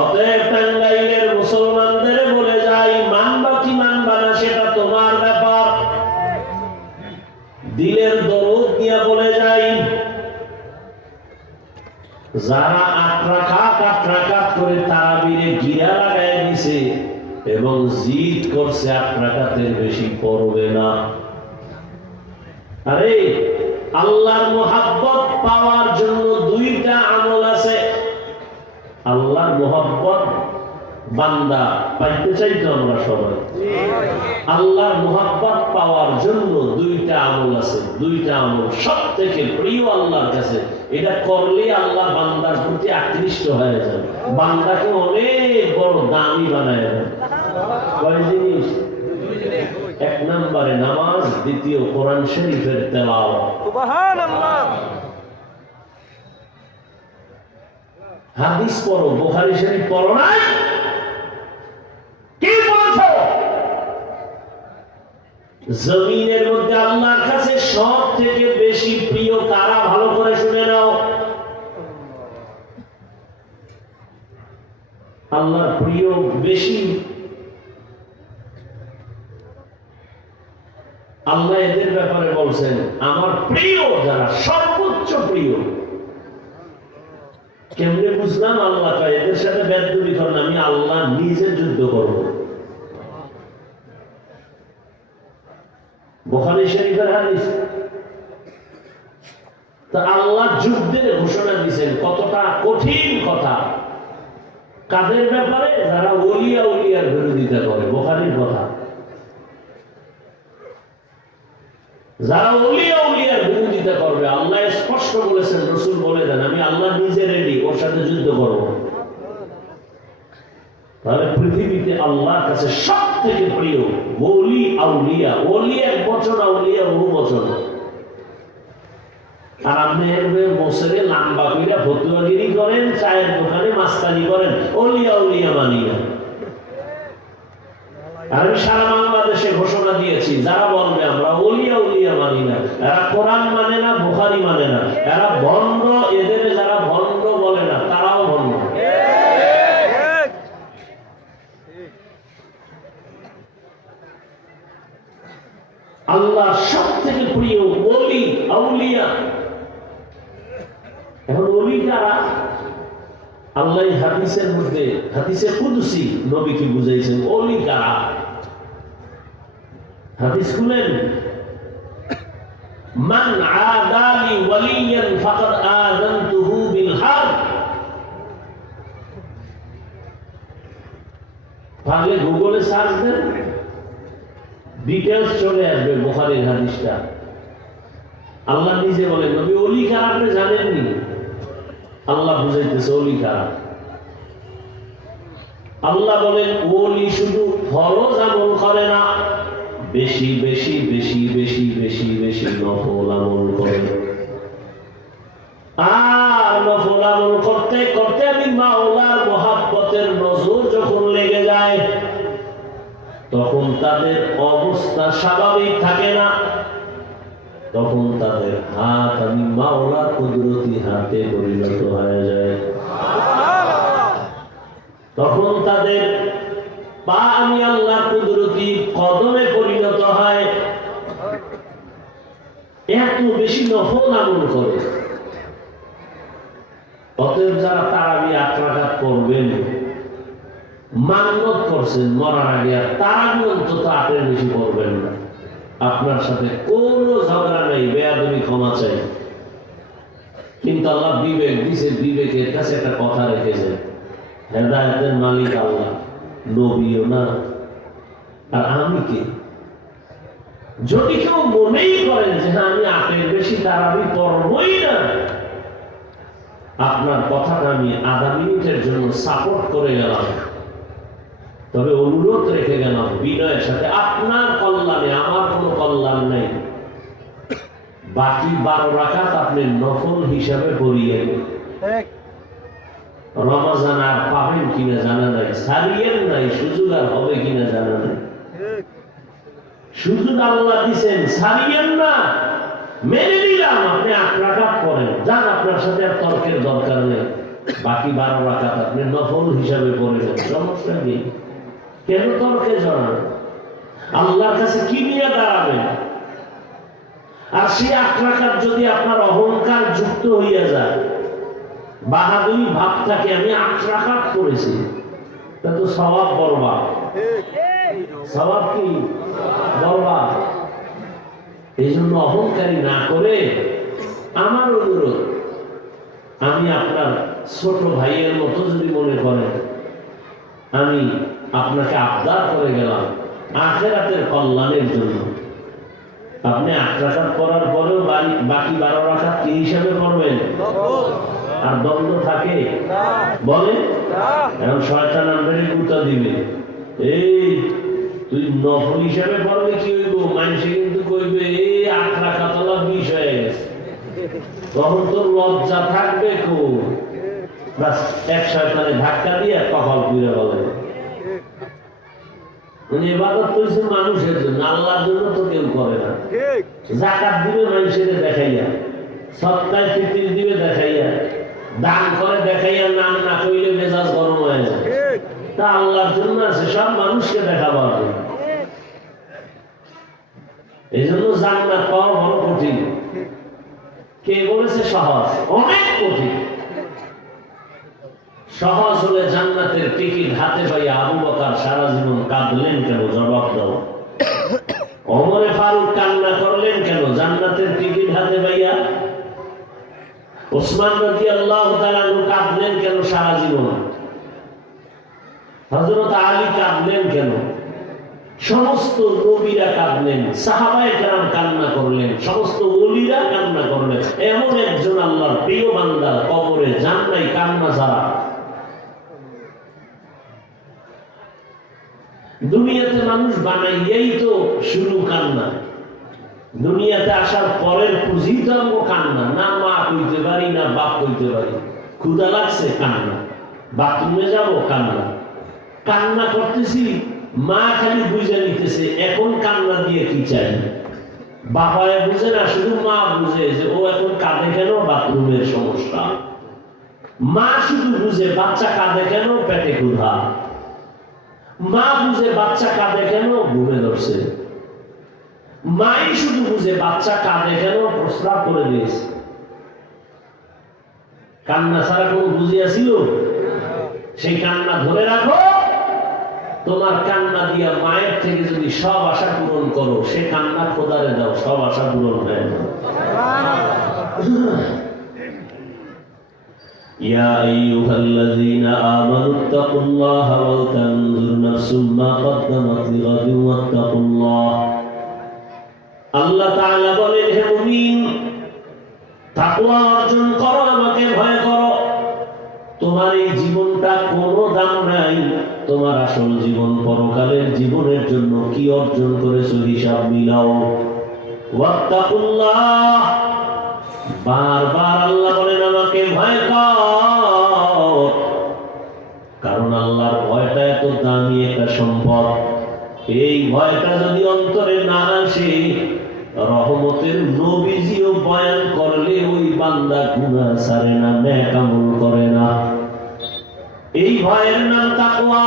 অতএব টাঙ্গাইলের মুসলমানদের বলে যাই, মানবা কি মানবা না সেটা তোমার ব্যাপার। দিলের দরদ দিয়া বলে যাই, যারা আটরাকাত করে তারাবিরে গিরা লাগাই দিছে এবং জিদ করছে আটরাকাতের বেশি পড়বে না। আরে আল্লাহর মুহাব্বত পাওয়ার জন্য দুইটা আমল আছে। আল্লাহর মুহাব্বত বান্দা পাইতে চাইতো আমরা সবাই। আল্লাহর মুহাব্বত পাওয়ার জন্য দুইটা আমল আছে। দুইটা আমল সব থেকে প্রিয় আল্লাহর কাছে। এটা করলে আল্লাহ বান্দার প্রতি আকৃষ্ট হয়ে যাবে, বান্দাকে অনেক বড় দামি বানায় দেবে। কয় জিনিস? এক নম্বরে নামাজ, দ্বিতীয় কোরআন শরীফের তেলাওয়াত। সুবহানাল্লাহ। হাদিস পড়ো, বুখারী শরীফ পড়ো নাই? কি বলছো? জমিনের মধ্যে আল্লাহর কাছে সব থেকে বেশি প্রিয় কারা? ভালো করে শুনে নাও। আল্লাহর প্রিয় বেশি, আল্লাহ এদের ব্যাপারে বলছেন আমার প্রিয় যারা, সর্বোচ্চ প্রিয়। কেমনে বুঝলাম? আল্লাহ এদের সাথে বেদবি করেন, আমি আল্লাহ নিজে যুদ্ধ করব। বুখারী শরীফের হাদিস। তা আল্লাহ যুদ্ধের ঘোষণা দিয়েছেন, কতটা কঠিন কথা। কাদের ব্যাপারে? যারা ওলিয়া উলিয়ার বিরোধিতা করে। বুখারীর কথা। যারা ওলিয়া উলিয়ার বিরোধিতা করবে, আল্লাহ স্পষ্ট বলেছেন, রাসূল বলে দেন আমি আল্লাহ নিজে রেডি, ওর সাথে যুদ্ধ করব। তাহলে পৃথিবীতে আল্লাহর কাছে সব থেকে প্রিয় ওলি আউলিয়া। ওলি এক বচন, আউলিয়া বহু বচন। আর আপনি একবার বছরে লম্বা কইরা ফতুয়াগিরি করেন, চায়ের দোকানে মাস্তানি করেন, ওলিয়া উলিয়া মানি না। আমি সারা বাংলাদেশে ঘোষণা দিয়েছি, যারা বলবে আমরা ওলিয়া উলিয়া মানি না, এরা কোরআন মানে না, বুখারী মানে না, এরা ভণ্ড। এদের যারা ভণ্ড বলে না, তারাও ভণ্ড। আল্লাহ সব থেকে প্রিয় ওলি আউলিয়া। এখন ওলি কারা? আল্লাহ হাদিসের মধ্যে, হাদিসে কুদসি নবীকে বুঝাইছেন ওলি কারা। হাদিস খুলেন, মান আদালি ওয়ালিয়ান ফাকাদ আযানতুহু বিল হারব। পারলে গুগলে সার্চ দেন, ডিটেইলস চলে আসবে বুখারীর হাদিসটা। আল্লাহ নিজে বলেন, নবী ওলি কারা আপনি জানেননি? আল্লাহ বুঝাইতেছে ওলি কারা। আল্লাহ বলেন ওলি শুধু ফরজ আমল করে না, বেশি বেশি বেশি বেশি বেশি বেশি নফল আমল করে। আর নফল আমল করতে করতে আমি মাওলার মহাব্বতের নজর যখন লেগে যায়, তখন তাদের অবস্থা স্বাভাবিক থাকে না। তখন তাদের হাত আমি মাওলার কুদরতি হাতে পরিণত হয়ে যায়। তখন তাদের পা আমি আল্লাহর কুদরতি কদমে পরিণত হয়। এত বেশি নফল আমল করে। অতএব যারা তারাবি 8 রাকাত করবেন, মান্নত করছেন মরার আগে, আর তারাবি অন্তত 8-এর বেশি করবেন না। আপনার সাথে কোনো ঝগড়া নেই, বেয়াদবি ক্ষমা চাই। কিন্তু আল্লাহ বিবেক দিছে, বিবেকের কাছে একটা কথা রেখেছে, হেদায়েতের মালিক আল্লাহ, নবীও না। আর আমি কি? যদি কেউ মনেই করেন যে হ্যাঁ আমি 8-এর বেশি তারাবি করবই না, আপনার কথাটা আমি আধা মিনিটের জন্য সাপোর্ট করে গেলাম, তবে অনুরোধ রেখে গেলাম বিনয়ের সাথে, আপনার কল্যাণে আমার কোনো কল্যাণ নেই। বাকি 12 রাকাত আপনি নফল হিসাবে পড়িয়ে রমজান আর পাবেন কিনা জানা নাই, সারিয়েন নাই, সুযোগ আর হবে কিনা জানা নাই। সুযোগ আল্লাহ দিচ্ছেন, সারিয়েন না। মেনে নিলাম আপনি 8 রাকাত পড়েন, যান, আপনার সাথে আর তর্কের দরকার নেই। বাকি 12 রাকাত আপনি নফল হিসাবে পড়েছেন, সমস্যা নেই। কেন তর্কে জড়ান? আল্লাহর কাছে কি নিয়ে দাঁড়াবেন? আর সেই 8 রাকাত যদি আপনার অহংকার যুক্ত হইয়া যায়, বাহাদুরি ভাব থাকে, আমি 8 রাকাত পড়েছি, তা তো সওয়াব বরবাদ। সওয়াব কি বরবাদ। এই জন্য অহংকারী না করে আমার অনুরোধ, আমি আপনার ছোট ভাইয়ের মতো যদি মনে করেন, আমি আপনাকে আবদার করে গেলাম আখিরাতের কল্যাণের জন্য, আপনি 8 রাকাত পড়ার পরেও বাকি 12 রাকাত কি হিসাবে পড়বেন? আর দ্বন্দ্ব থাকে বলে এখন শয়তান আমরাই গুতা দিবে, এই তুই নফল হিসাবে পড়লে কি হইব? মানুষে কিন্তু কইবে এই 8 রাকাত আল্লাহ 20 হয়ে গেছে, তখন তোর লজ্জা থাকবে কো? বাস এক শয়তানে ধাক্কা দিয়ে কপাল পুড়ে বলে। মানে ইবাদত কইছে মানুষের জন্য, আল্লাহর জন্য তো কেউ করে না। যাকাত দিবে মানুষের দেখাইয়া, সদকায়ে ফিতর দিবে দেখাইয়া, দান করে দেখাইয়া, নাম না কইলে মেজাজ গরম হয়ে যায়। তা আল্লাহর জন্য আছে, সব মানুষকে দেখাবো। এই জন্য জান্নাত পাওয়া বড় কঠিন। কে বলেছে সহজ? অনেক কঠিন। সহজ হলে জান্নাতের টিকিট হাতে পাইয়া আবু বকর সারা জীবন কাঁদলেন কেন? জবাব দাও। ওমরে ফারুক কান্না করলেন কেন? জান্নাতের টিকিট হাতে পাইয়া। ওসমান রাদিয়াল্লাহু তাআলা কাঁদলেন কেন সারা জীবন? হযরত আলী কাঁদলেন কেন? সমস্ত নবীরা কাঁদলেন, সাহাবায়ে কেরাম কান্না করলেন, সমস্ত ওলিরা কান্না করলেন। এমন একজন আল্লাহর প্রিয় বান্দা কবরে যান নাই কান্না ছাড়া। দুনিয়াতে মানুষ বানাইয়াই তো শুরু কান্না, দুনিয়াতে আসার পরের পুঁজি তো আমগো কান্না। না মা কইতে পারি, না বাপ কইতে পারি, ক্ষুধা লাগছে কান্না, বাথরুমে যাব কান্না, কান্না করতেছি, মা খালি বুঝে নিতেছে এখন কান্না দিয়ে কি চাই। বাবায় বুঝে না, শুধু মা বুঝে যে ও এখন কাঁদে কেন, বাথরুমের সমস্যা। মা শুধু বুঝে বাচ্চা কাঁদে কেন, পেটে ক্ষুধা। মা বুঝে বাচ্চা কাঁদে কেন, ঘুমে ধরছে। মাই শুধু বুঝে বাচ্চা কাঁদে কেন, প্রস্রাব করে দিয়েছে। কান্না ছাড়া কোনো বুঝিয়াছিল? সেই কান্না ধরে রাখো। তোমার কান্না দিয়া মায়ের থেকে যদি সব আশা পূরণ করো, সে কান্না খোদারে দাও, সব আশা পূরণ হয়ে যাবে। ইয়া আইয়ুহাল্লাযীনা আমানুত্তাকুল্লাহা ওয়াল তানজুর নাফসুম মা কদ্দামাত লিগাদিন ওয়াত্তাকুল্লাহ। আল্লাহ তাআলা বলেন, হে মুমিন, তাকওয়া অর্জন করো, আমাকে ভয় করো। তোমার এই জীবনটা কোনো দাম নাই, তোমার আসল জীবন পরকালের জীবনের জন্য কি অর্জন করেছো হিসাব মিলাও। ওয়াত্তাকুল্লাহ, বারবার আল্লাহ বলেন আমাকে ভয় কর, কারণ আল্লাহর ভয়টা এত দামি একটা সম্পদ। এই ভয়টা যদি অন্তরে না আসে, রহমতের নবীজিও বয়ান করলে ওই বান্দা গুনাহ ছাড়ে না, নেক আমল করে না। এই ভয়ের নাম তাকওয়া।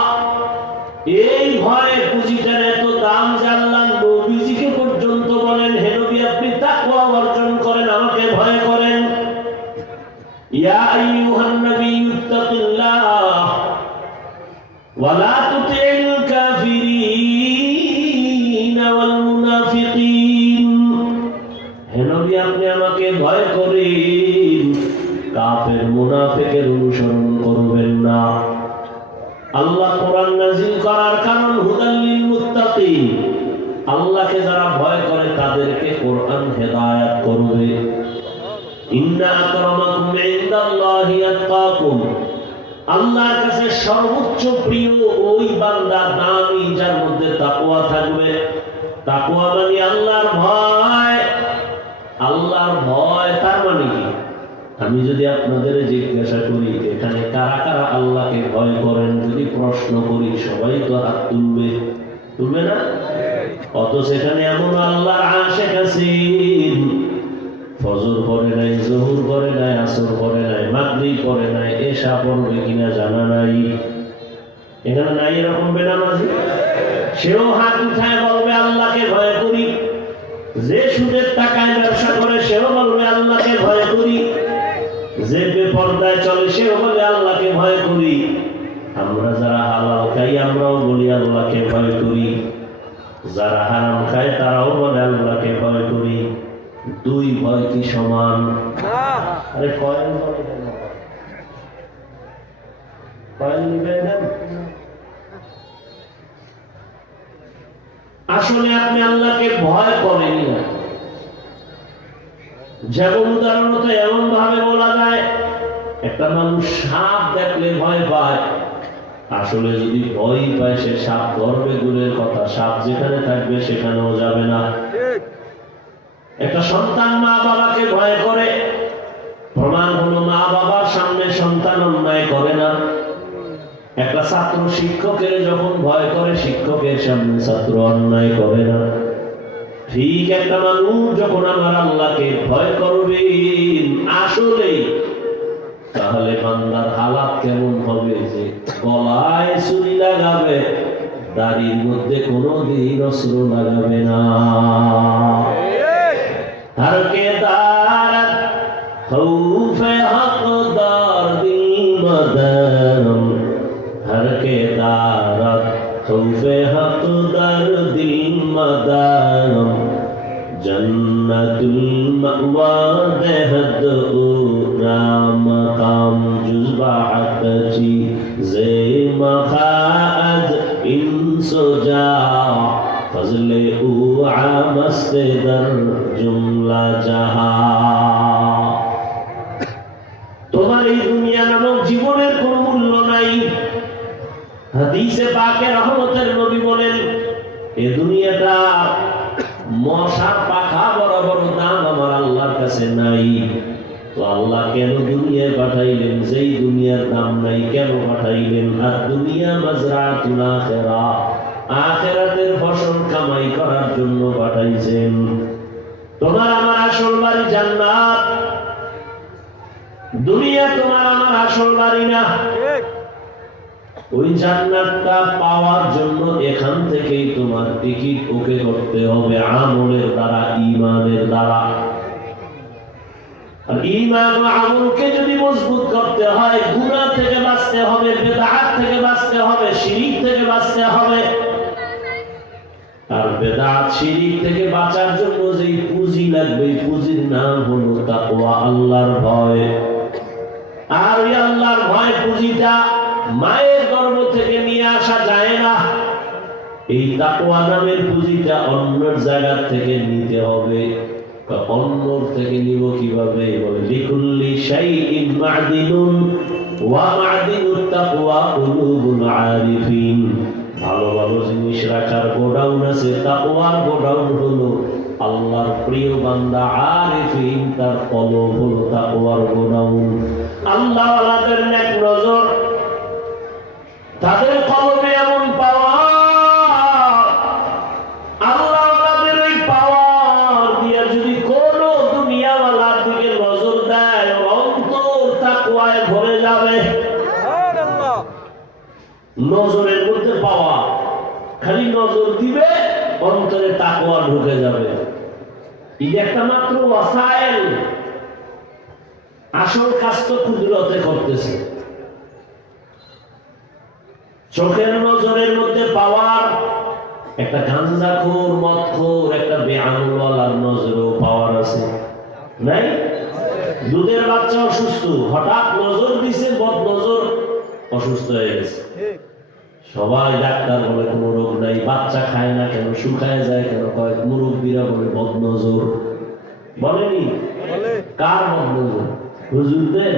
এই ভয়ে পুঁজিটার এত দাম যে আল্লাহ নবীজিকে পর্যন্ত বলেন, হে নবী আপনি তাকওয়া অর্জন করেন, আমাকে ভয় করেন। ইয়া আইয়ুহান নাবিয়্যু ইত্তাকিল্লাহ ওয়া লা তুতি'ল কাফিরিনা ওয়াল মুনাফিকিন। হে নবী আপনি আমাকে ভয় করেন, কাফের মুনাফিকের অনুসরণ করবেন না। আল্লাহ কোরআন নাযিল করার কারণ হুদাল লিল মুত্তাকিন। আল্লাহকে যারা ভয় করে তাদেরকে কোরআন হেদায়েত করবে। ইন্না আকরামাকুম ইনদাল্লাহি আতকাকুম। আল্লাহর কাছে সর্বোচ্চ প্রিয় ওই বান্দা, দামি, যার মধ্যে তাকওয়া থাকবে। তাকওয়া মানে আল্লাহর ভয়। আল্লাহর ভয় তার মানে কি? আমি যদি আপনাদের জিজ্ঞাসা করি এখানে কারা কারা আল্লাহকে ভয় করেন, যদি প্রশ্ন করি সবাই তো হাত তুলবে, তুলবে না? অত সেখানে এমন আল্লাহর আশিক আছেন, ফজর পড়ে নাই, জোহর পড়ে নাই, আসর পড়ে নাই, মাগরিব পড়ে নাই, এশা পড়বে কিনা জানা নাই। এখানে নাই এরকম বেনামাজি? সেও হাত উঠায় বলবে আল্লাহকে ভয় করি। যে সুদের টাকায় ব্যবসা করে সেও বলবে আল্লাহকে ভয় করি। যে বেপরদায় চলে সেও বলে আল্লাহকে ভয় করি। আমরা যারা হালাল খাই আমরাও বলি আল্লাহকে ভয় করি। যারা হারাম খায় তারাও বলে আল্লাহকে ভয় করি। দুই ভয় কি সমান? আরে কয়েন বলে কেন? কয়েন নিবেন না? আসলে আপনি আল্লাহকে ভয় করেনি না। যেমন উদাহরণত এমন ভাবে বলা যায়, একটা মানুষ সাপ দেখলে ভয় পায়। আসলে যদি ভয় পায় সে সাপ ধরবে দূরের কথা, সাপ যেখানে থাকবে সেখানেও যাবে না। একটা সন্তান মা বাবাকে ভয় করে, প্রমাণ হলো মা বাবার সামনে সন্তান অন্যায় করে না। একটা ছাত্র শিক্ষকের যখন ভয় করে, শিক্ষকের সামনে ছাত্র অন্যায় করে না। ঠিক একটা মানুষ যখন আমার আল্লাহকে ভয় করবে আসলে, তাহলে বান্দার হালাত কেমন হবে? যে গলায় ছুরি লাগাবে, দাড়ির মধ্যে কোনোদিন অস্ত্র লাগাবে না। हर के दारत खौफ हकदार दिल मदरम, हर के दारत खौफ हकदार दिल मदरम, जन्नतुल मअवा देहद राम काम जुज़बा हक़ची ज़े मखाज इंसुजा फजले उ आमस्ते दर जुमला जहा। তোমার এই দুনিয়া নামক জীবনের কোনো মূল্য নাই। হাদিসে পাকে রহমতের নবী বলেন, এই দুনিয়াটা মশার পাখা বরাবর দাম আমার আল্লাহর কাছে নাই। তো আল্লাহ কেন দুনিয়ায় পাঠাইলেন? যেই দুনিয়ার দাম নাই কেন পাঠাইলেন? আর দুনিয়া মাজরাতুল আখিরাহ, আখিরাতের ফসল কামাই করার জন্য পাঠাইছেন। তোমার আমার আসল বাড়ি জান্নাত, দুনিয়া তোমার আমার আসল বাড়ি না। ওই জান্নাতটা পাওয়ার জন্য এখান থেকেই তোমার টিকিট ওকে করতে হবে আমলের দ্বারা, ঈমানের দ্বারা। আর ঈমান ও আমলকে যদি মজবুত করতে হয়, গুনাহ থেকে বাঁচতে হবে, বিদআত থেকে বাঁচতে হবে, শিরক থেকে বাঁচতে হবে। আর বেদাত শিরক থেকে বাঁচার জন্য যেই পুঁজি লাগবে, পুঁজির নাম হলো তাকওয়া, আল্লাহর ভয়। আর ওই আল্লাহর ভয় পুঁজিটা মায়ের গর্ভ থেকে নিয়ে আসা যায় না। এই তাকওয়া নামের পুঁজিটা অন্য জায়গা থেকে নিতে হবে। অন্য থেকে নিব কিভাবে? বলে লিকুল্লি শাইইন মা'দিনুন ওয়া মা'দিনুত তাকওয়া কুলুবুল আরিফিন। ভালো ভালো জিনিস রাখার গোডাউন আছে, তাকওয়ার গোডাউন হলো আল্লাহর প্রিয় বান্দা আরিফিন, তার কলব হলো তাকওয়ার গোডাউন। আল্লাহ ওয়ালাদের নেক নজর, তাদের কলবে এমন পাওয়ার, আল্লাহ ওয়ালাদের ওই পাওয়ার দিয়ে যদি কোন দুনিয়াওয়ালার দিকে নজর দেয়, অন্তর তাকওয়ায় ভরে যাবে। নজরের মধ্যে পাওয়া, খালি নজর দিবে অন্তরে তাকওয়া ঢুকে যাবে। এই একটা মাত্র ওয়াসাইল, আসল কাজ তো কুদরতে করতেছে। চোখের নজরের মধ্যে পাওয়ার, একটা গাঞ্জাখোর, মদখোর, একটা বেআমলওয়ালার নজরেও পাওয়ার আছে, নাই? দুধের বাচ্চা অসুস্থ, হঠাৎ নজর দিছে, বদ নজর, অসুস্থ হয়ে গেছে। সবাই ডাক্তার বলে কোনো রোগ নাই, বাচ্চা খায় না কেন, শুকায় যায় কেন, কয়েক মুরব্বীরা বলে বদনজর। বলেনি? কার বদনজর? হুজুরদের?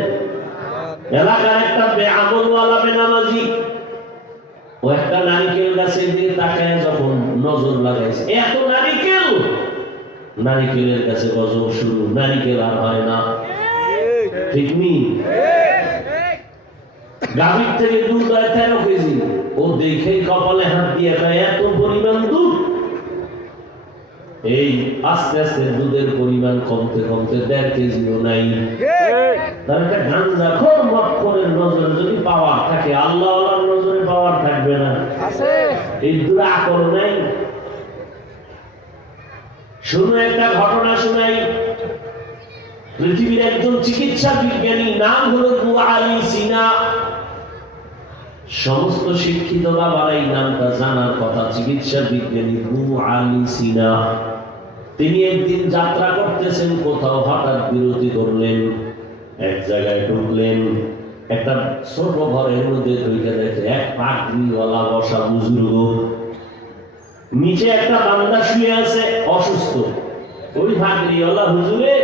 এলাকার একটা বেআমলওয়ালা বেনামাজি, ও একটা নারিকেল গাছের দিকে তাকায় যখন নজর লাগাইছে, এত নারিকেল, নারিকেলের কাছে গজব শুরু, নারিকেল আর হয় না। ঠিক নি? গাভীর থেকে দুধ হয় 13 কেজি, ও দেখে কপালে হাত দিয়ে খায়, এত পরিমাণ দুধ। এই আস্তে আস্তে দুধের পরিমাণ কমতে কমতে 1.5 কেজিও নাই। তার একটা গাঞ্জাখোর মক্করের নজরে যদি পাওয়ার থাকে, আল্লাহ আল্লাহর নজরে পাওয়ার থাকবে না? এই দূরে আকল নাই। শুনো একটা ঘটনা শোনাই। পৃথিবীর একজন চিকিৎসা বিজ্ঞানী, নাম হলো আবু আলী সিনা। সমস্ত শিক্ষিত বাবারা এই নামটা জানার কথা, চিকিৎসা বিজ্ঞানী আবু আলী সিনা। তিনি একদিন যাত্রা করতেছেন, কোথাও হঠাৎ বিরতি করলেন, এক জায়গায় ঢুকলেন। একটা ছোট ঘরের মধ্যে ঢুকে দেখে এক পাগড়িওয়ালা বসা বুজুর্গ, নিচে একটা বান্দা শুয়ে আছে অসুস্থ। ওই পাগড়িওয়ালা হুজুরে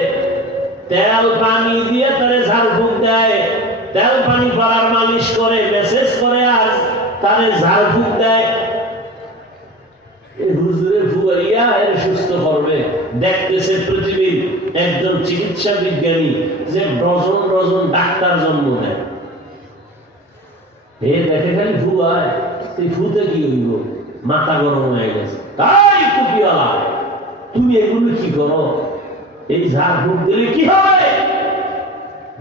তেল পানি দিয়ে তারে ঝাড়ফুঁক দেয়, তেল পানি পরার মালিশ করে, মেসেজ করে, আর তারে ঝাড়ফুঁক দেয়। হুজুরে ফুয়াইয়া এর সুস্থ করবে। দেখতেছে পৃথিবীর একজন চিকিৎসা বিজ্ঞানী যে ডজন ডজন ডাক্তার জন্ম দেয়, এ দেখে খালি ফুয়ায়। তুই ফুতে কি হইব? মাথা গরম হয়ে গেছে। তাই টুপিওয়ালা, তুমি এগুলো কি করো? এই ঝাড়ফুঁক দিলে কি হবে?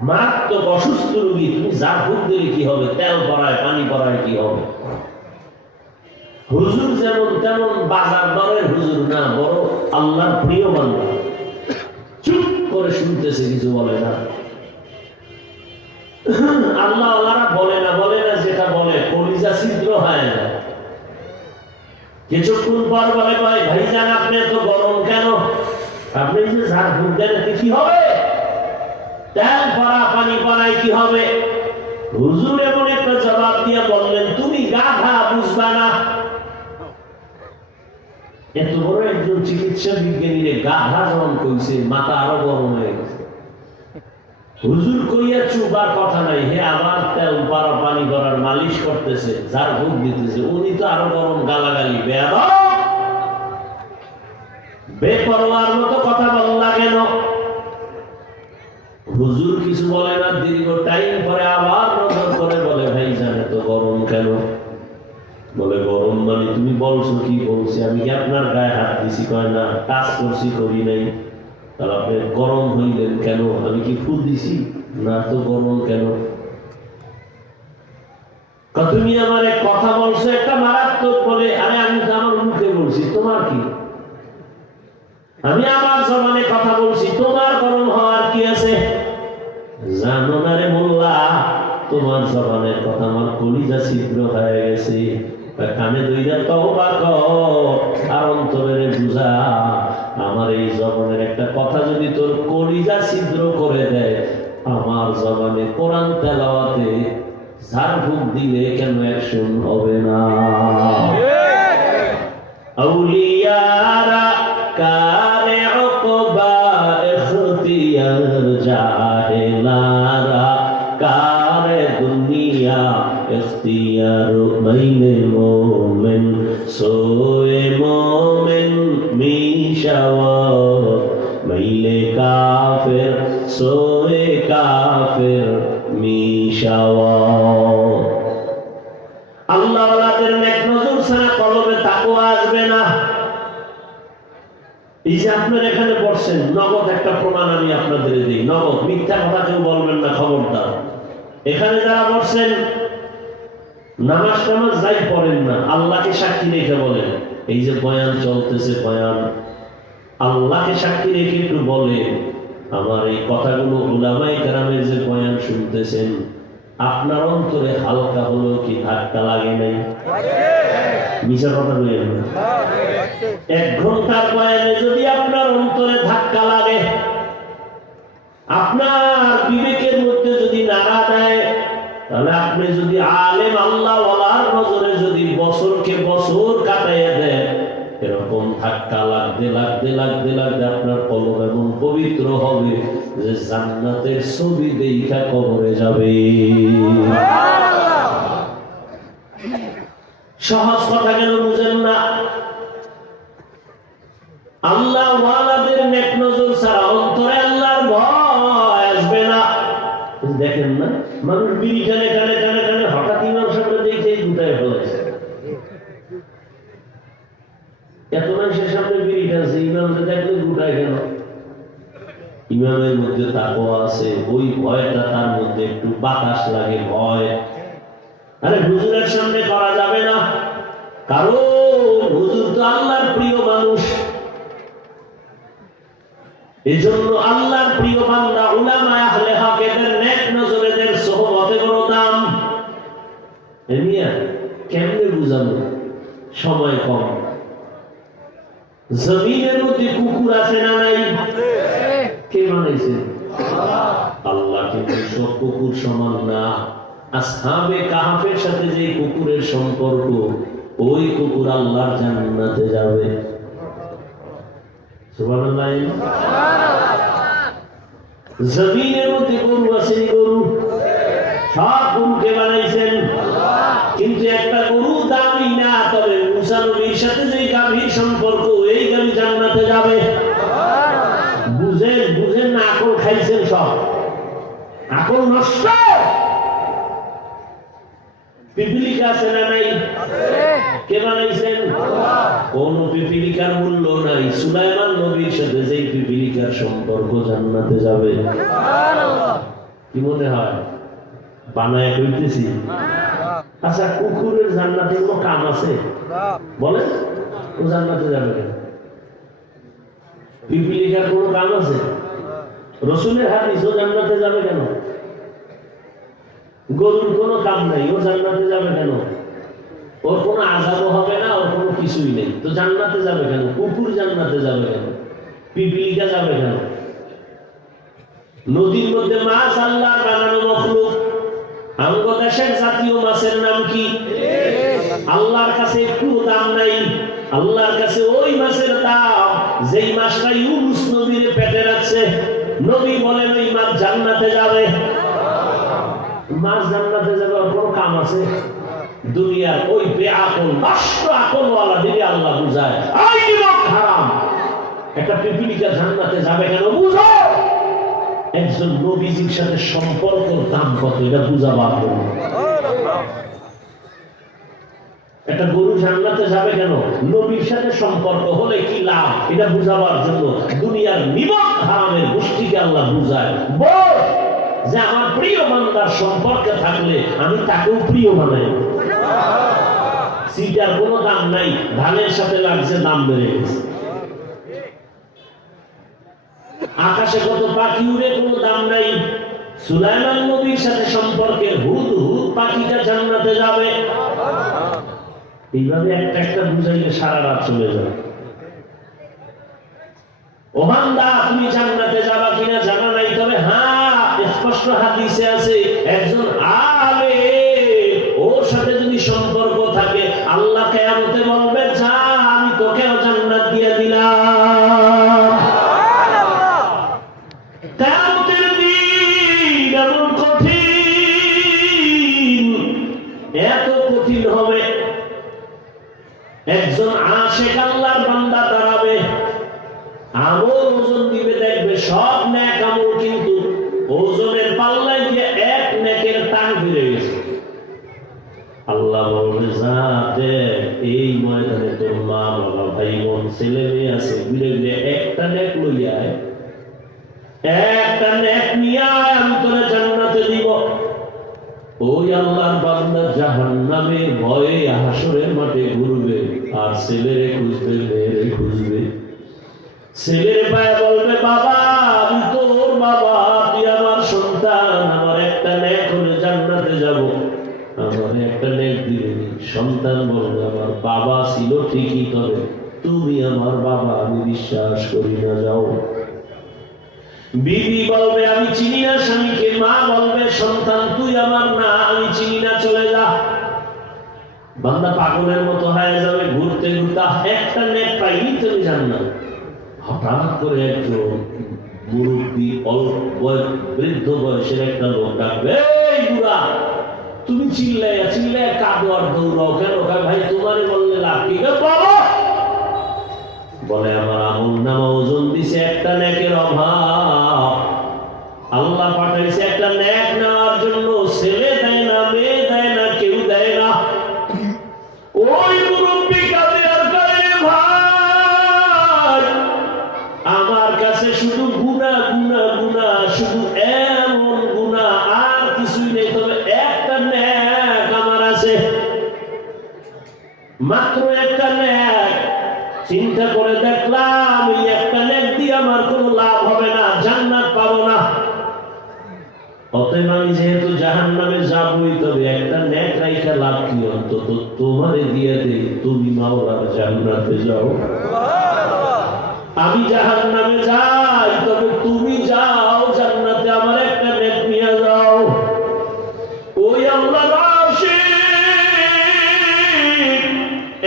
মারাত্মক অসুস্থ রোগী, তুমি ঝাড়ফুঁক দিলে কি হবে? তেল পরায় পানি পরায় কি হবে? হুজুর যেমন তেমন বাজার দরের হুজুর না, বড় আল্লাহর প্রিয় বান্দা। চুপ করে শুনতেছে, কিছু বলে না। আল্লাহ আল্লাহরা বলে না যেটা বলে কলিজা ছিদ্র হয় না। কিছুক্ষণ পর বলে, ভাইজান আপনি এত গরম কেন? আপনি যে ঝাড়ফুঁক দেন কি হবে? তেল পরা পানি পরায় কি হবে? হুজুর এমন একটা জবাব দিয়ে বললেন, তুমি গাধা, বুঝবা না। এত বড় একজন চিকিৎসা বিজ্ঞানীরে গাধা যখন কইছে, মাথা আরো গরম হয়ে গেছে। হুজুর কইয়া চুপার কথা নাই, হে আবার তেল পরা পানি পরার মালিশ করতেছে, ঝাড়ফুঁক দিতেছে, উনি তো আরো গরম, গালাগালি। বেপরোয়ার মতো কথা বললা কেন? হুজুর কিছু বলে না। দীর্ঘ টাইম পরে আবার নজর করে বলে, ভাই জানে তো গরম কেন? বলে, গরম মানে তুমি বলছো কি? বলছি আমি কি আপনার গায়ে হাত দিছি? কয় না, টাচ করছি, করি নাই। তাহলে আপনি গরম হইলেন কেন? আমি কি ফু দিছি? না তো, গরম কেন? তুমি আমার এক কথা বলছো একটা মারাত্মক, বলে আরে আমি তো আমার মুখে বলছি, তোমার কি? আমি আমার জবানে কথা বলছি, তোমার গরম হওয়ার কি আছে? জানো না রে মোল্লা, তোমার জবানের কথা আমার কলিজা ছিদ্র হয়ে গেছে। কানে দইরা তওবা কর আর অন্তরে বুঝা, আমার এই জবানের একটা কথা যদি তোর কলিজা ছিদ্র করে দেয়, আমার জবানে কোরআন তেলাওয়াতে ঝাড়ফুঁক দিলে কেন অ্যাকশন হবে না? আউলিয়ারা কারে উকবা ইখতিয়ার, জাহেলারা কারে দুনিয়া ইখতিয়ার। মাইনে মোমেন সোয়ে মোমেন মিশাওয়া, মাইলে কাফের সোয়ে কাফের মিশাওয়া। আল্লাহ ওয়ালাদের নেক নজর ছাড়া কলবে তাকওয়া আসবে না। এই যে আপনারা এখানে পড়ছেন, নগদ একটা প্রমাণ আমি আপনাদের দিই, নগদ, মিথ্যা কথা কেউ বলবেন না, খবরদার। এখানে যারা পড়ছেন, নামাজ টামাজ যাই পড়েন না, আল্লাহকে সাক্ষী রেখে বলেন। এই যে বয়ান চলতেছে, বয়ান আল্লাহকে সাক্ষী রেখে একটু বলেন, আমার এই কথাগুলো উলামায়ে কেরামের যে বয়ান শুনতেছেন, আপনার অন্তরে হালকা হলো কি ধাক্কা লাগে নাই? মিছা কথা বলেন না। 1 ঘন্টার বয়ানে যদি আপনার অন্তরে ধাক্কা লাগে, আপনার বিবেকের মধ্যে যদি নাড়া দেয়, তাহলে আপনি যদি আলেম আল্লাহ ওয়ালার নজরে যদি বছরকে বছর কাটাইয়া দেন, এরকম ধাক্কা লাগতে লাগতে লাগতে লাগতে আপনার কলব এমন পবিত্র হবে যে জান্নাতের ছবি দেখা কবরে যাবে। সহজ কথা কেন বুঝেন না? আল্লাহ ওয়ালাদের নেক নজর ছাড়া অন্তরে আল্লাহর ভয় আসবে না। দেখেন না, মানুষ বিড়ি টানে টানে টানে টানে হঠাৎ ইমাম সাহেব দেখে গুটায় ফেলেছে। এত মানুষের সামনে বিড়িটা আছে, ইমামকে দেখলে গুটায় কেন? ইমামের মধ্যে তাকওয়া আছে, ওই ভয়টা তার মধ্যে একটু বাতাস লাগে, ভয়। আরে হুজুরের সামনে করা যাবে না, কারণ হুজুর তো আল্লাহর প্রিয় মানুষ। এই জন্য আল্লাহর প্রিয় বান্দা উলামা আহলে হক এদের নেক নজরেদের সোহবতে বড় দাম। এমিয়া কেমনে বুঝাবো, সময় কম। জমিনের মধ্যে কুকুর আছে না নাই? কে বানাইছে? আল্লাহ। কিন্তু সব কুকুর সমান না। আসহাবে কাহাফের সাথে যে কুকুরের সম্পর্ক, ওই কুকুর আল্লাহর জান্নাতে যাবে। সুবহানাল্লাহ। জমিনের মধ্যে গরু আছে, গরু সব গরুকে বানাইছেন, কিন্তু একটা গরু দামি না। তবে মুসা নবীর সাথে যে গাভীর সম্পর্ক, এই গাভী জান্নাতে যাবে। বুঝেন বুঝেন না? আকল খাইছেন সব, আকল নষ্ট। পিপিলিকা আছে না নাই? কে বানাইছেন? কোন পিপিলিকার মূল্য নাই। সুলাইমান নবীর সাথে যে পিপিলিকার সম্পর্ক, জান্নাতে যাবে। কি মনে হয় বানায় কইতেছি? আচ্ছা, কুকুরের জান্নাতে কোনো কাম আছে? বলেন, ও জান্নাতে যাবে কেন? পিপিলিকার কোনো কাম আছে? রসুলের হাদিস, ও জান্নাতে যাবে কেন? গরুর কোনো কাম নাই, ও জান্নাতে যাবে কেন? ওর কোনো আযাবও হবে না, ওর কোনো কিছুই নেই, তো জান্নাতে যাবে কেন? কুকুর জান্নাতে যাবে কেন? পিপিলিকা যাবে কেন? নদীর মধ্যে মাছ আল্লাহর বানানো মখলুক। আমগো দেশের জাতীয় মাছের নাম কি? আল্লাহর কাছে একটু দাম নাই। আল্লাহর কাছে ওই মাছের দাম যেই মাছটা ইউনূস নবীর পেটে রাখছে। নবী বলেন ওই মাছ জান্নাতে যাবে। মাছ জান্নাতে যাবে, ওর কোনো কাম আছে? দুনিয়ার ওই বেআকল নষ্ট আকলওয়ালা দিকে আল্লাহ বুঝায়, আই নিমক হারাম। একটা পিপিলিকা জান্নাতে যাবে কেন? বুঝো একজন নবীজির সাথে সম্পর্কের দাম কত, এটা বুঝাবার জন্য। একটা গরু জান্নাতে যাবে কেন? নবীর সাথে সম্পর্ক হলে কি লাভ, এটা বুঝাবার জন্য। দুনিয়ার নিমক হারামের গোষ্ঠীকে আল্লাহ বুঝায়, বল যে আমার প্রিয় বান্দার সম্পর্কে থাকলে আমি তাকেও প্রিয় বানাই। সিটার কোনো দাম নাই, ধানের সাথে লাগছে, দাম বেড়ে গেছে। আকাশে কত পাখি উড়ে, কোনো দাম নাই। সুলাইমান নবীর সাথে সম্পর্কের হুদহুদ পাখিটা জান্নাতে যাবে। এইভাবে একটা একটা বুঝাইলে সারা রাত চলে যাবে। ও বান্দা, তুমি জান্নাতে যাবা কিনা জানা নাই, তবে হ্যাঁ স্পষ্ট হাদিসে আছে, একজন আলেম ওর সাথে যদি সম্পর্ক থাকে, আল্লাহ কিয়ামতে বলবে, যা আমি তোকেও জান্নাত দিয়ে দিলাম। কিয়ামতের দিন এমন কঠিন, এত কঠিন হবে। একজন আশিক আল্লাহর বান্দা দাঁড়াবে, আমল ওজন দিবে, দেখবে সব নেক আমল, কিন্তু ওজনের পাল্লায় গিয়ে এক নেকের টান ফিরে গেছে। আল্লাহ বলবে, যা দেখ, এই ময়দানে তোর মা বাবা ভাই বোন ছেলে মেয়ে আছে, ঘুরে ঘুরে একটা নেক লইয়া আয়, একটা নেক নিয়ে আয়, আমি তোরে জান্নাতে দিব। ওই আল্লাহর বান্দা জাহান্নামে ভয়ে হাসরের মাঠে ঘুরবে, আর ছেলেরে খুঁজবে, মেয়েরে খুঁজবে। ছেলের পায়ে বলবে, বাবা আমি তোর বাবা, তুই আমার সন্তান, আমার একটা নেক হলে জান্নাতে যাব, আমার একটা নেক দিবি। সন্তান বলবে, আমার বাবা ছিল ঠিকই, তবে তুমি আমার বাবা, আমি বিশ্বাস করি না, যাও। বিবি বলবে, আমি চিনি না স্বামীকে। মা বলবে, সন্তান তুই আমার না, আমি চিনি না, চলে যা। বান্দা পাগলের মতো হয়ে যাবে, ঘুরতে ঘুরতে একটা নেক পাইনি, তুমি জান্নাত। হঠাৎ করে একজন মুরব্বী, বৃদ্ধ বয়সের একটা লোক ডাকবে, এই বুড়া, তুমি চিল্লাইয়া চিল্লাইয়া কাঁদো আর দৌড়াও কেন? ভাই তোমারে বললে লাভ কি? বাবা বলে, আমার আমল নামা ওজন দিছে, একটা নেকের অভাব। আল্লাহ পাঠাইছে একটা নেক নেওয়ার জন্য, ছেলে দেয় না, মেয়ে দেয় না, কেউ দেয় না। ওই মুরব্বী কাঁদে আর কাঁদে, ভাই মাত্র একটা নেক। চিন্তা করে দেখলাম এই একটা নেক দিয়ে আমার কোনো লাভ হবে না, জান্নাত পাবো না। অতএব আমি যেহেতু জাহান্নামে যাবই, তবে একটা নেক রাইখা লাভ কি? অন্তত তোমারে দিয়ে দেই, তুমি মাওলার জান্নাতে যাও। আমি জাহান্নামে যাই, তবে তুমি যাও জান্নাতে, আমার একটা নেক নিয়ে যাও। ওই আল্লাহর আশিক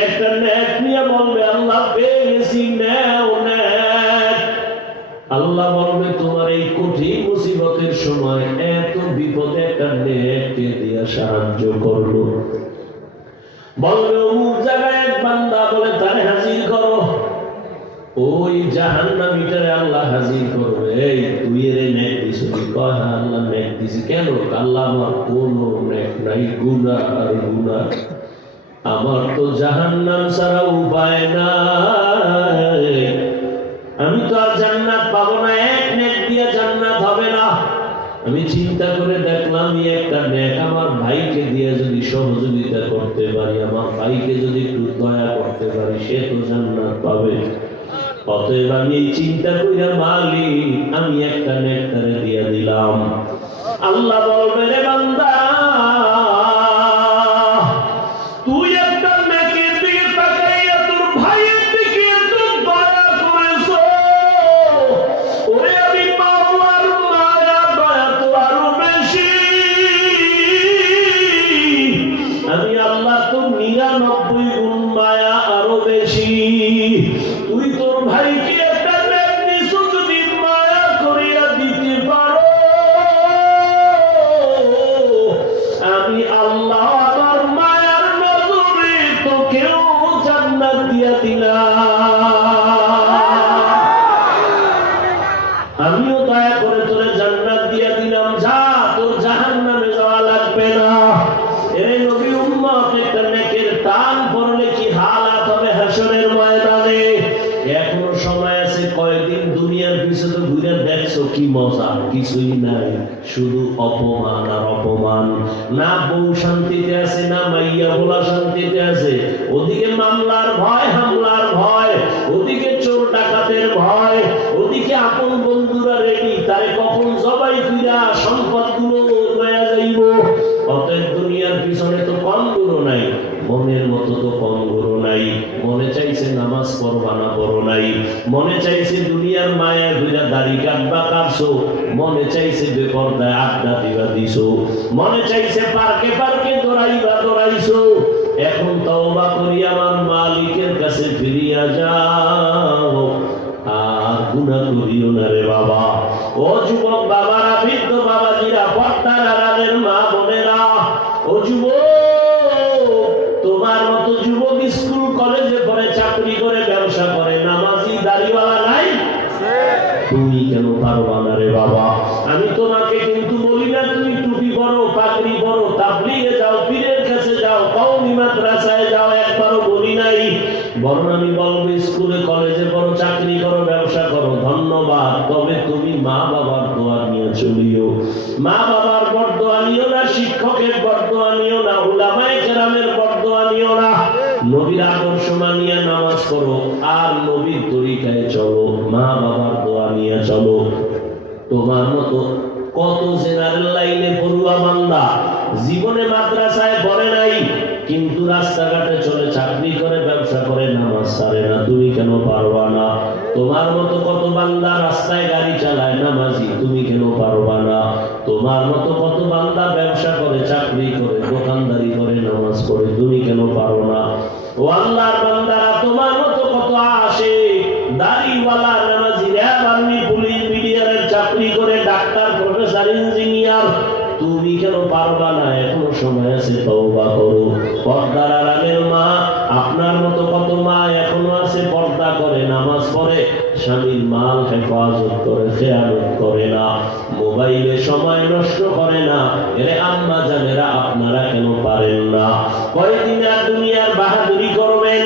একটা নেক নিয়ে বলবে, আল্লাহ পেয়ে গেছি, নেও নেক। আল্লাহ বলবে, তোমার এই কঠিন মুসিবতের সময় এত বিপদে একটা নেককে দিয়ে সাহায্য করলো। বলবে অমুক জায়গায় এক বান্দা, বলে তারে হাজির করো। ওই জাহান্নামীটারে আল্লাহ হাজির করবে, এই তুই এর নেক দিছ? কয় হ্যাঁ আল্লাহ নেক দিছি। কেন? আল্লাহ আমার কোনো নেক নাই, গুনাহ আর গুনাহ। আমার তো জাহান্নাম ছাড়া উপায় নাই, আমি তো আর জান্নাত পাবো না, এক নেক দিয়ে জান্নাত হবে না। আমি চিন্তা করে দেখলাম এই একটা নেক আমার ভাইকে দিয়ে যদি সহযোগিতা করতে পারি, আমার ভাইকে যদি একটু দয়া করতে পারি, সে তো জান্নাত পাবে। অতএব আমি এই চিন্তা কইরা মালিক আমি একটা নেক তারে দিয়ে দিলাম। আল্লাহ বলবে, রে বান্দা, তুই একটা নেকের দিকে তাকাইয়া তোর ভাইয়ের দিকে এত দয়া করেছো, ওরে আমি মাওলার মায়া দয়া তো আরো বেশি। আমি আল্লাহ তো 99 গুণ মায়া আরো বেশি। তুই তোর ভাইকে একটা নেক দিছো, যদি মায়া করিয়া দিতে পারো, আমি আল্লাহ আমার মায়ার নজরে তোকেও জান্নাত দিয়া দিলাম। আমিও দয়া করে তোরে জান্নাত দিয়া দিলাম, যা তোর জাহান্নামে যাওয়া লাগবে না। এই নবী উম্মত একটা নেকের টান পড়লে কি হালাত হবে হাশরের ময়দানে। এখনো সময় আছে, কয়েকদিন দুনিয়ার পিছনে ঘুরে দেখছো কি মজা? কিছুই নাই, শুধু অপমান আর অপমান। না বউ শান্তিতে আছে, না মাইয়া ভোলা শান্তিতে আছে। ওদিকে মামলার ভয়, হামলার ভয়, ওদিকে চোর ডাকাতের ভয়, ওদিকে আপন বন্ধুরা রেডি তারে কখন জবাই কইরা সম্পদগুলো লয়া যাইব। অতএব দুনিয়ার পিছনে তো কম গুরু নাই, মনের মতো তো কম গুরু নাই। মনে চাইছে নামাজ পড়বা না, পড়ো নাই। মনে চাইছে দুনিয়ার মায়া দুইটা দাড়ি কাটবা, কাটছো। মনে চাইছে বেপরদায় আড্ডা দিবা দিছো। মনে চাইছে পার্কে পার্কে দৌড়াইবা, দৌড়াইছো। এখন তওবা করি আমার মালিকের কাছে ফিরিয়া যাও, আর গুনাহ করিও না রে বাবা। ও যুবক বাবারা, বৃদ্ধ বাবাজিরা, পর্দার আড়ালের মা বোনেরা, ও যুবক, তোমার মতো যুবক স্কুল কলেজে পড়ে, চাকরি করে, ব্যবসা করে, নামাজি দাড়িওয়ালা নাই? তুমি কেন পারবা না রে বাবা? আমি তোমাকে কিন্তু বলি না তুমি টুপি পরো, পাগড়ি পরো, তাবলীগে যাও, পীরের কাছে যাও, কওমি মাদ্রাসায় যাও, একবারও বলি নাই। বরং আমি বলবো স্কুলে কলেজে পড়ো, চাকরি করো, ব্যবসা করো, ধন্যবাদ। তবে তুমি মা বাবার দোয়া নিয়ে চলিও। মা বাবার বরদোয়া নিও না, শিক্ষকের বরদোয়া নিও না, উলামায়ে কেরামের বরদোয়া নিও না। নবীর আদর্শ মানিয়া নামাজ পড়ো, আর নবীর তরিকায় চলো, মা বাবার দোয়া নিয়ে চলো। তোমার মতো কত জেনারেল লাইনে পড়ুয়া বান্দা জীবনে মাদ্রাসায় পড়ে নাই, কিন্তু রাস্তাঘাটে চলে, চাকরি করে, ব্যবসা করে, নামাজ ছাড়ে না। তুমি কেন পারবা না? তোমার মতো কত বান্দা রাস্তায় গাড়ি চালায়, নামাজি, তুমি কেন পারবা না? তোমার মতো কত বান্দা ব্যবসা করে, চাকরি করে, দোকানদারি করে, নামাজ পড়ে, তুমি কেন পারো না? ও আল্লাহর বান্দারা, তোমার মতো কত আসে দাড়িওয়ালা, নামাজি, র্যাব, আর্মি, পুলিশ, মিডিয়ারের চাকরি করে, ডাক্তার, প্রফেসর, ইঞ্জিনিয়ার, তুমি কেন পারবা না? এখনো সময় আছে, তওবা করো। পর্দার আড়ালের মা, আপনার মতো কত মা এখনো আছে, পর্দা করে, নামাজ পড়ে, স্বামীর মাল হেফাজত করে, খেয়ালত করে না, মোবাইলে সময় নষ্ট করে না। এরে আম্মা জানেরা, আপনারা কেন পারেন না? কয়দিন আর দুনিয়ার বাহাদুরি করবেন?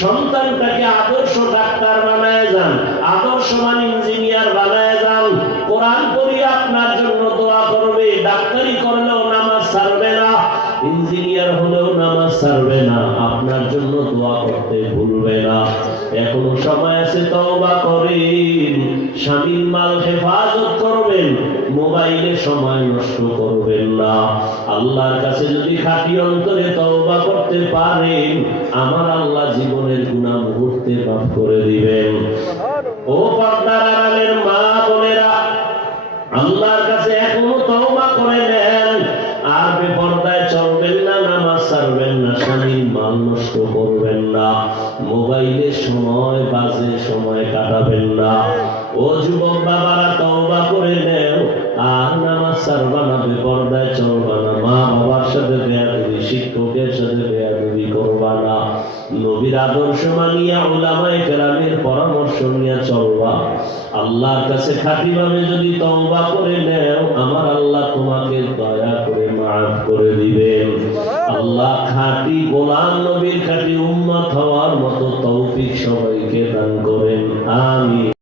সন্তানটাকে আদর্শ ডাক্তার বানায় যান, আদর্শমান ইঞ্জিনিয়ার বানায় যান। কোরআন পড়িয়ে আপনার জন্য দোয়া করবে, ডাক্তারি করলেও নামাজ ছাড়বে না, ইঞ্জিনিয়ার হলেও নামাজ ছাড়বে না। আপনার জন্য দোয়া করতে ভুলবে না। এখনো সময় আছে, তওবা করেন, স্বামীর মাল হেফাজত করবেন, মোবাইলে সময় নষ্ট করবেন না। আল্লাহর কাছে যদি খাঁটি অন্তরে তওবা করতে পারেন, আমার আল্লাহ জীবনের গুনাহ মুহূর্তে মাফ করে দিবেন। ও পর্দার আড়ালের মা বোনেরা, আল্লাহর কাছে এখনো তওবা করে নেন, আর বেপরদায় চলবেন না, নামাজ ছাড়বেন না, স্বামীর মাল নষ্ট করবেন না, মোবাইলে সময় বাজে সময় কাটাবেন না। ও যুবক বাবারা, তওবা করে নেও, আর নামাজ ছাড়বা না, বেপরদায় চলবা না, মা বাবার সাথে বেয়াদবি, শিক্ষকের সাথে বেয়াদবি করবা না, নবীর আদর্শ মানিয়া উলামায়ে কেরামের পরামর্শ নিয়ে চলবা। আল্লাহর কাছে খাঁটিভাবে যদি তওবা করে নেও, আমার আল্লাহ তোমাকে দয়া করে মাফ করে দিবেন। আল্লাহ খাঁটি গোলাম নবীর খাঁটি উম্মত হওয়ার মতো তৌফিক সবাইকে দান করেন। আমিন।